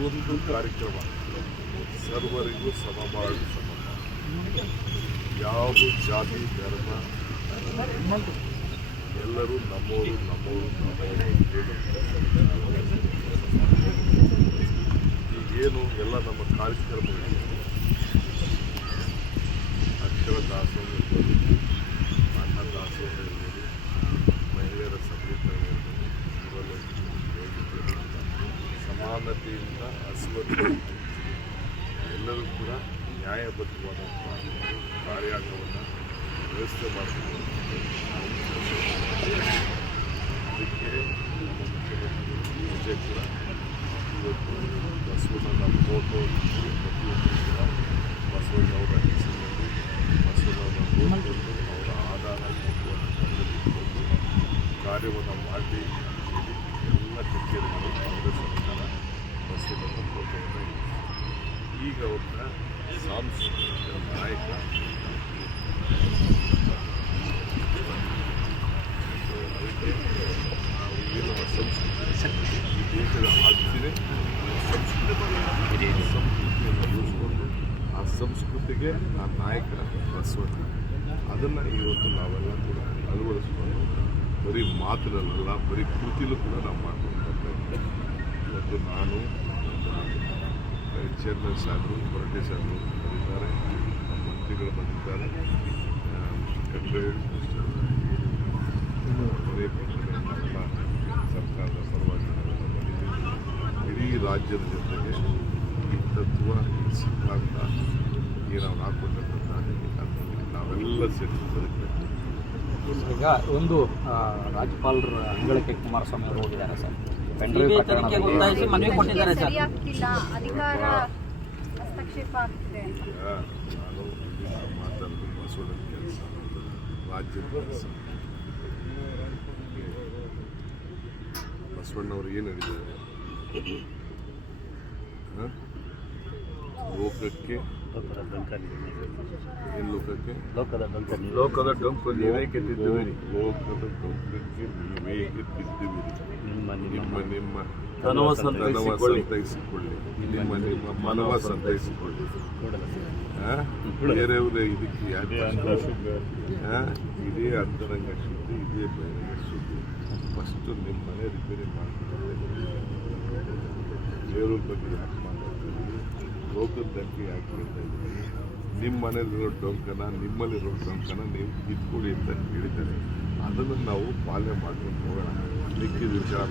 ಪ್ರತಿಯೊಂದು ಕಾರ್ಯಕ್ರಮ ಸರ್ವರಿಗೂ ಸಮಬಾಳು ಸಮ, ಯಾವುದು ಜಾತಿ ಧರ್ಮ ಎಲ್ಲರೂ ನಮ್ಮವರು ಈಗೇನು ಎಲ್ಲ ನಮ್ಮ ಕಾರ್ಯಕ್ರಮಗಳು ಅಕ್ಷರ ದಾಸೋಹ ಇರ್ಬೋದು, ಅನ್ನ ದಾಸೋಹ ಇರ್ಬೋದು, ಮಹಿಳೆಯರ ಸಬಲೀಕರಣ ಇರ್ಬೋದು, ಸಮಾನತೆಯಿಂದ ಹಸುವನ್ನು ಎಲ್ಲರೂ ಕೂಡ ನ್ಯಾಯಬದ್ಧವಾದಂಥ ಕಾರ್ಯಾಂಗವನ್ನು ವ್ಯವಸ್ಥೆ ಮಾಡಬೇಕು. ಅದಕ್ಕೆ ನಮ್ಮ ಮುಖ್ಯಮಂತ್ರಿಗಳು ವಿಜಯ್ ಕೂಡ ಇವತ್ತು ಬಸವಣ್ಣನ ಫೋಟೋ ಪ್ರತಿಯೊಬ್ಬರು ಕೂಡ ಬಸವಣ್ಣವರ ಹೆಸರಿನಲ್ಲಿ ಬಸವಣ್ಣನ ಫೋಟೋ ಅವರ ಆಧಾರ ಕಾರ್ಯವನ್ನು ಮಾಡಿ ಎಲ್ಲ ಕಚೇರಿಗಳು ಕಾಂಗ್ರೆಸ್ ಸರ್ಕಾರ ಬಸವಣ್ಣನ ಫೋಟೋವನ್ನು ಈಗ ಅವ್ರನ್ನ ಸಾಂಸ್ಕೃತಿಕ ನಾಯಕ ಅದಕ್ಕೆ ನಾವು ಏನು ಸಂಸ್ಕೃತಿ ಈ ದೇಶದ ಆಸ್ತಿನೇ ಸಂಸ್ಕೃತಿಯನ್ನು ಉಳಿಸ್ಕೊಂಡು ಆ ಸಂಸ್ಕೃತಿಗೆ ಆ ನಾಯಕ ಬಸವಣ್ಣ ಅದನ್ನು ಇವತ್ತು ನಾವೆಲ್ಲ ಕೂಡ ಅಳವಡಿಸ್ಕೊಂಡು ಬರೀ ಮಾತಿನಲ್ಲ ಬರೀ ಕೃತಿಲೂ ಕೂಡ ನಾವು ಮಾಡ್ಕೊಂಡು ಬರ್ತಾ ಇದ್ದೀವಿ. ಇವತ್ತು ನಾನು ಚೇರ್ಮನ್ ಸಾಹೇಬರು ಹೊರಟೆ ಸಾಹೇಬರು ಬಂದಿದ್ದಾರೆ, ನಮ್ಮ ಮಂತ್ರಿಗಳು ಬಂದಿದ್ದಾರೆ, ನಾವೆಲ್ಲ ಸರ್ಕಾರದ ಪರವಾಗಿ ಇಡೀ ರಾಜ್ಯದ ಜೊತೆಗೆ ಈ ತತ್ವ ಈ ಸಿದ್ಧಾಂತ ಈ ನಾವು ಹಾಕ್ಕೊಂಡಂಥ ನಾವೆಲ್ಲ ಸೇರಿ ಬದುಕಬೇಕು. ಈಗ ಒಂದು ರಾಜ್ಯಪಾಲರ ಅಂಗಳಕ್ಕೆ ಕುಮಾರಸ್ವಾಮಿ ಅವರು ಹೋಗಿದ್ದಾರೆ ಸರ್, ಮನವಿ ಕೊಟ್ಟಿದ್ದಾರೆ ಸರ್. ಅಧಿಕಾರ ಹಸ್ತಕ್ಷೇಪ ಆಗ್ತಿದೆ ಅಂತ ನಾನು ಮಾತಾಡೋದು ಬಸವಣ್ಣನ ಕೆಲಸ, ರಾಜ್ಯದ ಕೆಲಸ. ಬಸವಣ್ಣವರು ಏನು ಹೇಳಿದ್ದಾರೆ, ಲೋಕಕ್ಕೆ ಏನು ಲೋಕದ ಡೊಂಕು ನೀವೇ ಕೆತ್ತಿದ್ದೀರಿ, ಲೋಕದ ಡೊಂಕಕ್ಕೆ ನೀವೇ ಕೆತ್ತಿದ್ದೀರಿ, ನಿಮ್ಮ ತನವ ಸಂತೈಸಿಕೊಳ್ಳಿ, ನಿಮ್ಮ ಮನವ ಸಂತೈಸಿಕೊಳ್ಳಿ. ಬೇರೆಯವರೇ ಇದಕ್ಕೆ ಇದೇ ಅಂತರಂಗ ಶುದ್ಧಿ, ಇದೇ ಬಹಿರಂಗ ಶುದ್ಧಿ. ಫಸ್ಟು ನಿಮ್ಮ ಮನೆ ರಿಪೇರಿ ಮಾಡ್ತಾರೆ, ಬೇರೆಯವ್ರ ಬಗ್ಗೆ ಯಾಕೆ ಮಾತಾಡ್ತಿದ್ದೀವಿ, ಲೋಕದ ದಂಕೆ ಯಾಕೆ ಹೇಳ್ತಾ ಇದ್ದೀವಿ, ನಿಮ್ಮ ಮನೇಲಿರೋ ಡೊಂಕನ ನಿಮ್ಮಲ್ಲಿರೋ ಡೊಂಕನ ನೀವು ಕಿತ್ಕೊಡಿ ಅಂತ ಹೇಳಿದ್ದಾರೆ. ಅದನ್ನು ನಾವು ಪಾಲನೆ ಮಾಡ್ಕೊಂಡು ಹೋಗೋಣ. ಮಿಕ್ಕಿದ ವಿಚಾರ